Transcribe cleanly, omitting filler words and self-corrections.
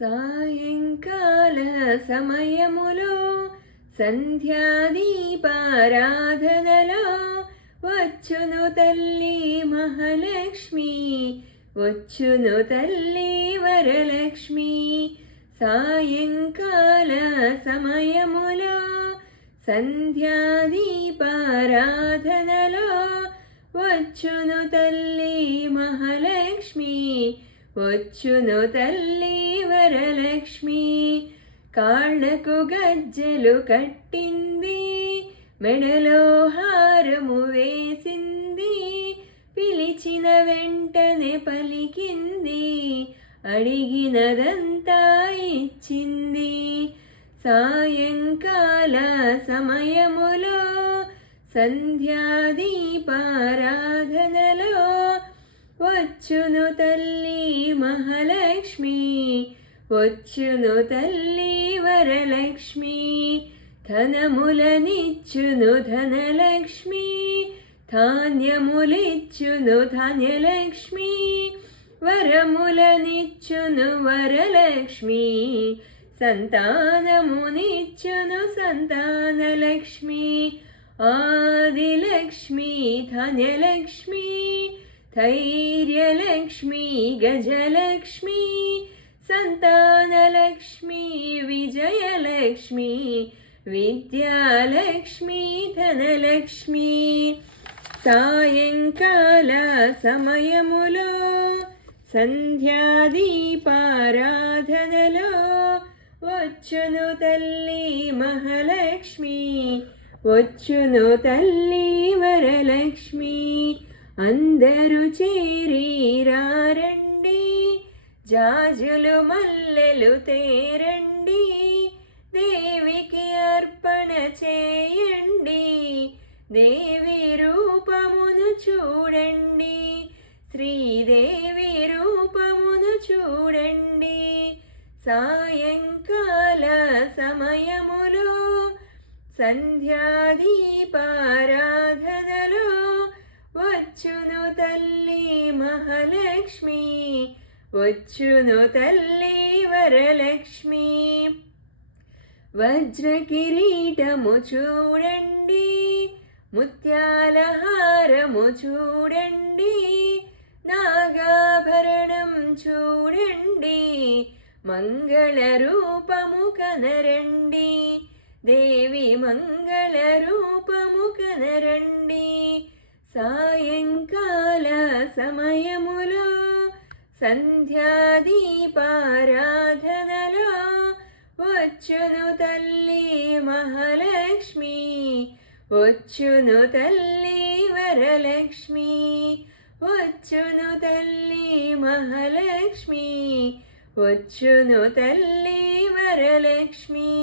సాయంకాల సమయములో సంధ్యాదీపారాధనలో వచ్చును తల్లి మహాలక్ష్మి, వచ్చును తల్లి వరలక్ష్మి. సాయంకాల సమయములో సంధ్యాదీపారాధనలో వచ్చును తల్లి మహాలక్ష్మి, వచ్చును తల్లి వరలక్ష్మి. కాళ్ళకు గజ్జెలు కట్టింది, మెడలో హారము వేసింది, పిలిచిన వెంటనే పలికింది, అడిగినదంతా ఇచ్చింది. సాయంకాల సమయములో సంధ్యాదీపారాధనలో వచ్చును తల్లి మహాలక్ష్మి, వచ్చును తల్లి వరలక్ష్మి. ధనములనిచ్చును ధనలక్ష్మి, ధాన్యములిచ్చును ధాన్యలక్ష్మి, వరములనిచ్చును వరలక్ష్మి, సంతానమునిచ్చును సంతానలక్ష్మి. ఆదిలక్ష్మి ధన్యలక్ష్మి, ధైర్యలక్ష్మి గజలక్ష్మి, సంతానలక్ష్మి విజయలక్ష్మి, విద్యాలక్ష్మి ధనలక్ష్మి. సాయంకాల సమయములో సంధ్యాదీపారాధనలో వచ్చును తల్లి మహాలక్ష్మి, వచ్చును తల్లి వరలక్ష్మి. అందరూ చేరి రండి, జాజులు మల్లెలు తేరండి, దేవికి అర్పణ చేయండి, దేవి రూపమును చూడండి, శ్రీదేవి రూపమును చూడండి. సాయంకాల సమయములో సంధ్యాదీపారాధనలో వచ్చును తల్లి మహాలక్ష్మి, వచ్చును తల్లి వరలక్ష్మి. వజ్ర కిరీటము చూడండి, ముత్యాల హారము చూడండి, నాగాభరణం చూడండి, మంగళ రూపము కనరండి, దేవి మంగళ రూపము కనరండి. సాయంకాల సమయములో సంధ్యాదీపారాధనలో వచ్చును తల్లి మహాలక్ష్మి, వచ్చును తల్లి వరలక్ష్మి, వచ్చును తల్లి మహాలక్ష్మి, వచ్చును తల్లి వరలక్ష్మి.